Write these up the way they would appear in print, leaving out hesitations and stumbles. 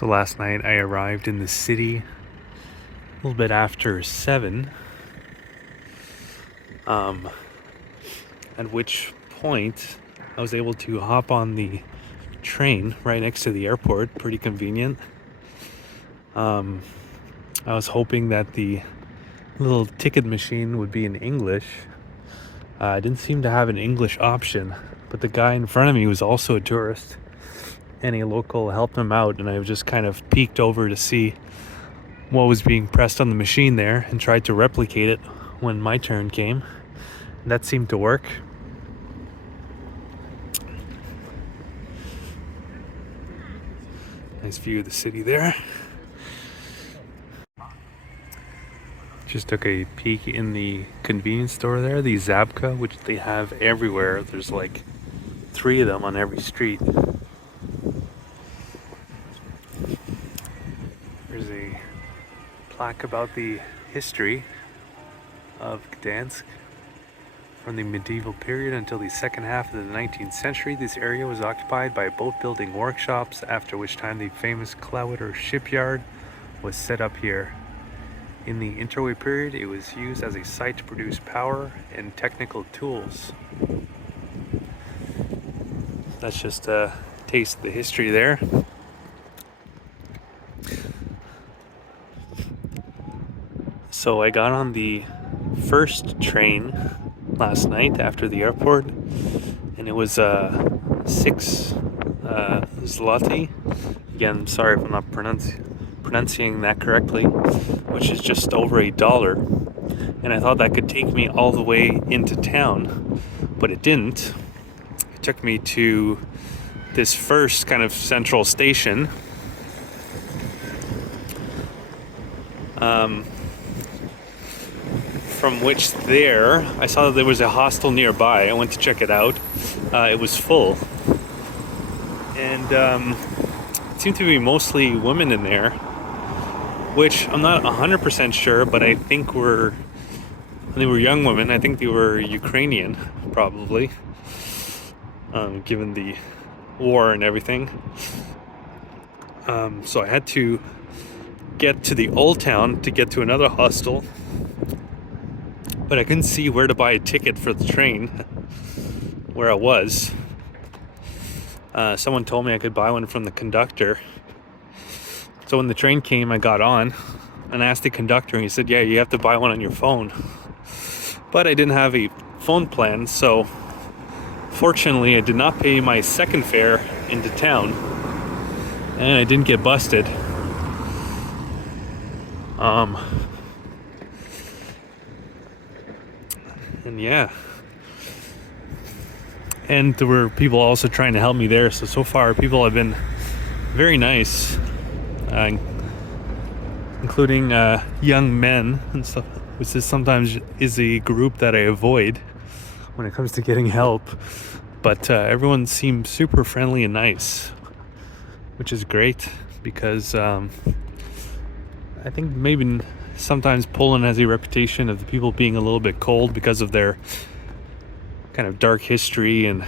So last night I arrived in the city a little bit after 7, um, at which point I was able to hop on the train right next to the airport. Pretty convenient. I was hoping that the little ticket machine would be in English. I didn't seem to have an English option, but the guy in front of me was also a tourist, and a local helped him out, and I just kind of peeked over to see what was being pressed on the machine there and tried to replicate it when my turn came. And that seemed to work. Nice view of the city there. Just took a peek in the convenience store there, the Zabka, which they have everywhere. There's like 3 of them on every street. There's a plaque about the history of Gdansk. From the medieval period until the second half of the 19th century, this area was occupied by boat-building workshops, after which time the famous Clowder shipyard was set up here. In the interwar period, it was used as a site to produce power and technical tools. That's just a taste of the history there. So I got on the first train last night after the airport, and it was 6 zloty. Again, sorry if I'm not pronouncing that correctly, which is just over $1. And I thought that could take me all the way into town, but it didn't. It took me to this first kind of central station. From which there, I saw that there was a hostel nearby. I went to check it out. It was full. And it seemed to be mostly women in there, which I'm not 100% sure, but I think they were young women. I think they were Ukrainian, probably, given the war and everything. So I had to get to the old town to get to another hostel, but I couldn't see where to buy a ticket for the train where I was. Someone told me I could buy one from the conductor. So when the train came, I got on and asked the conductor, and he said, yeah, you have to buy one on your phone. But I didn't have a phone plan, so fortunately I did not pay my second fare into town, and I didn't get busted. And yeah. And there were people also trying to help me there. So far, people have been very nice, including young men and stuff, which is sometimes a group that I avoid when it comes to getting help. But everyone seemed super friendly and nice, which is great, because I think maybe sometimes Poland has a reputation of the people being a little bit cold because of their kind of dark history and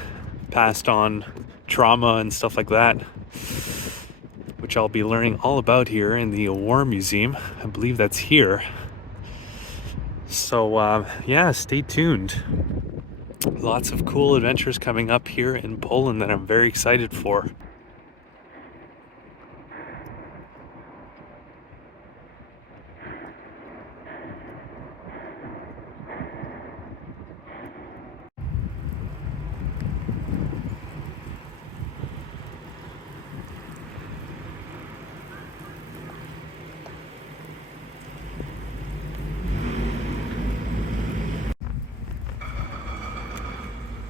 passed on trauma and stuff like that, which I'll be learning all about here in the War Museum. I believe that's here. So yeah, stay tuned. Lots of cool adventures coming up here in Poland that I'm very excited for.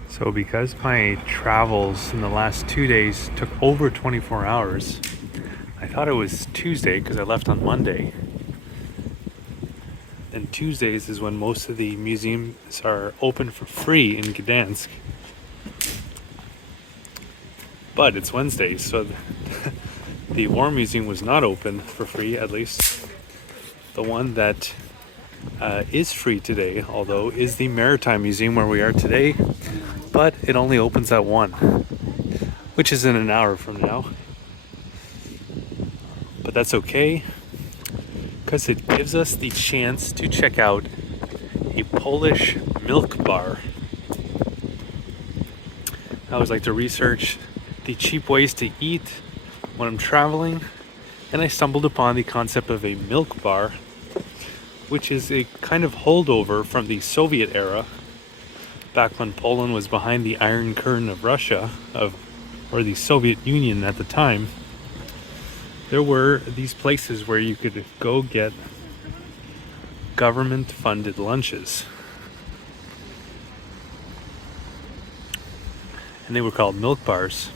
So because my travels in the last 2 days took over 24 hours, I thought it was Tuesday because I left on Monday. And Tuesdays is when most of the museums are open for free in Gdansk. But it's Wednesday, so the War Museum was not open for free, at least. The one that is free today, although, is the Maritime Museum where we are today, but it only opens at 1, which is in an hour from now. but that's okay because it gives us the chance to check out a Polish milk bar. I always like to research the cheap ways to eat when I'm traveling, and I stumbled upon the concept of a milk bar, which is a kind of holdover from the Soviet era, back when Poland was behind the Iron Curtain of Russia, or the Soviet Union at the time. There were these places where you could go get government-funded lunches. And they were called milk bars.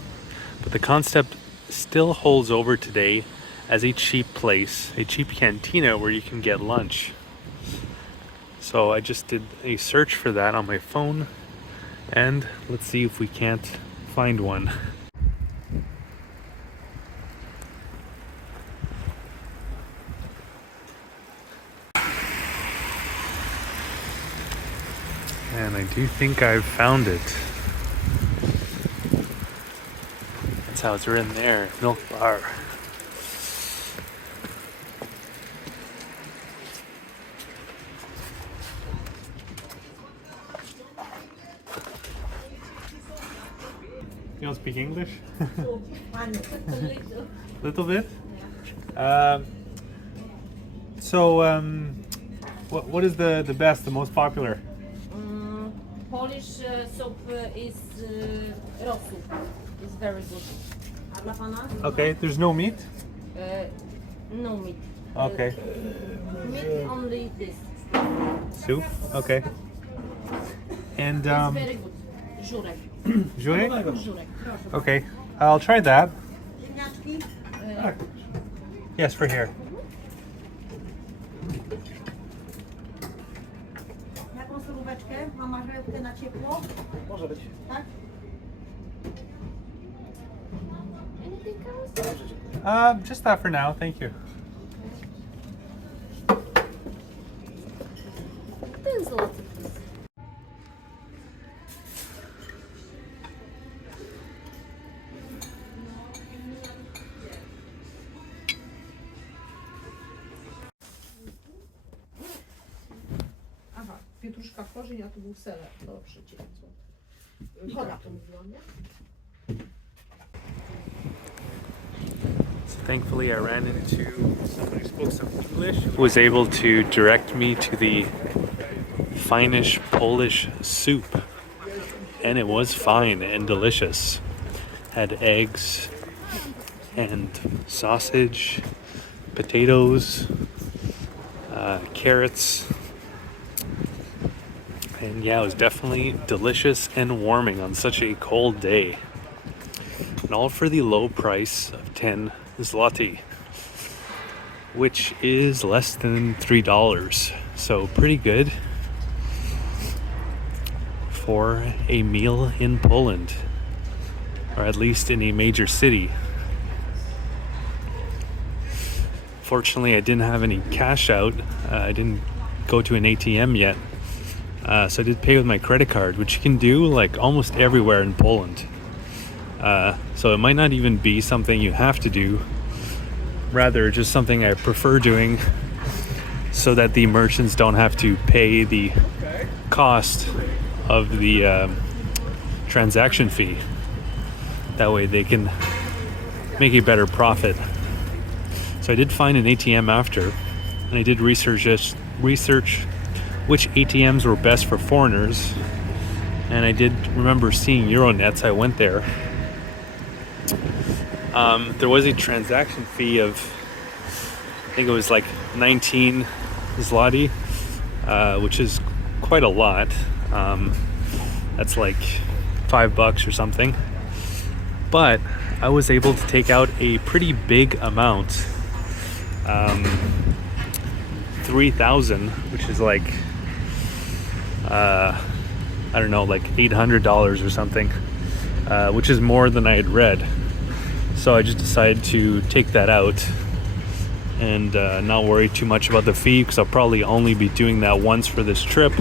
But the concept still holds over today as a cheap place, a cheap cantina where you can get lunch. So I just did a search for that on my phone, and let's see if we can't find one. And I do think I've found it. That's how it's written there, milk bar. You don't speak English? Little bit? What is the best, the most popular? Polish soup is raw soup. It's very good. A dla pana? Okay, there's no meat? No meat. Okay. Meat only this. Soup? Okay. And It's very good. Żurek. Żurek? Żurek. Okay, I'll try that. Yes, for here. Jaką suróweczkę? Ma marchewkę na ciepło? Może być. Tak? Anything else? Just that for now, thank you. Ten złoty. Aha, pietruszka korzeń, a tu był seler. Dobrze, 9 zł. Woda to mówiła, nie? So thankfully I ran into someone who spoke some English, who was able to direct me to the finest Polish soup. And it was fine and delicious. Had eggs and sausage, potatoes, carrots. And yeah, it was definitely delicious and warming on such a cold day. And all for the low price of 10 zloty, which is less than $3. So pretty good for a meal in Poland, or at least in a major city. Fortunately, I didn't have any cash out. I didn't go to an ATM yet. So I did pay with my credit card, which you can do like almost everywhere in Poland. So it might not even be something you have to do, rather just something I prefer doing so that the merchants don't have to pay the cost of the transaction fee. That way they can make a better profit. So I did find an ATM after, and I did research which ATMs were best for foreigners, and I did remember seeing Euronets. I went there. There was a transaction fee of, I think it was like 19 zloty, which is quite a lot. That's like $5 or something. But I was able to take out a pretty big amount, 3,000, which is like, I don't know, like $800 or something, which is more than I had read. So I just decided to take that out and not worry too much about the fee, because I'll probably only be doing that once for this trip.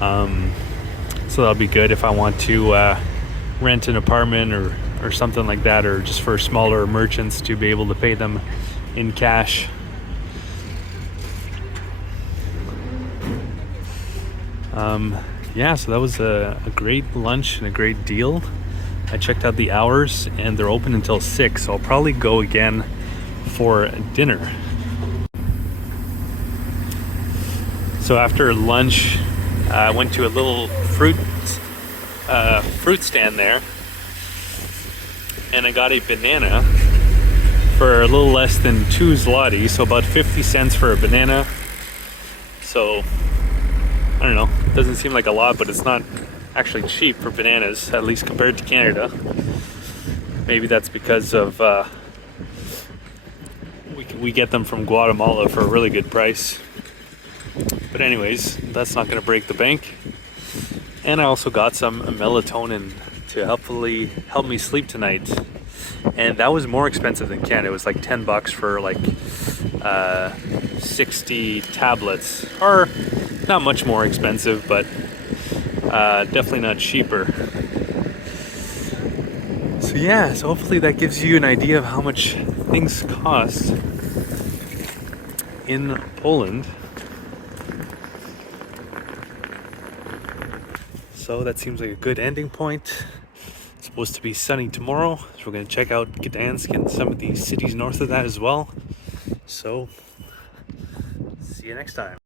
So that'll be good if I want to rent an apartment or or something like that, or just for smaller merchants to be able to pay them in cash. Yeah, so that was a great lunch and a great deal. I checked out the hours and they're open until 6, so I'll probably go again for dinner. So after lunch, I went to a little fruit stand there, and I got a banana for a little less than 2 zloty, so about 50 cents for a banana. So I don't know, it doesn't seem like a lot, but it's not actually cheap for bananas, at least compared to Canada. Maybe that's because of we get them from Guatemala for a really good price. But anyways, that's not going to break the bank. And I also got some melatonin to hopefully help me sleep tonight. And that was more expensive than Canada. It was like 10 bucks for like 60 tablets. Or not much more expensive, but definitely not cheaper. So yeah, so hopefully that gives you an idea of how much things cost in Poland. So that seems like a good ending point. It's supposed to be sunny tomorrow, so we're going to check out Gdansk and some of the cities north of that as well. So, see you next time.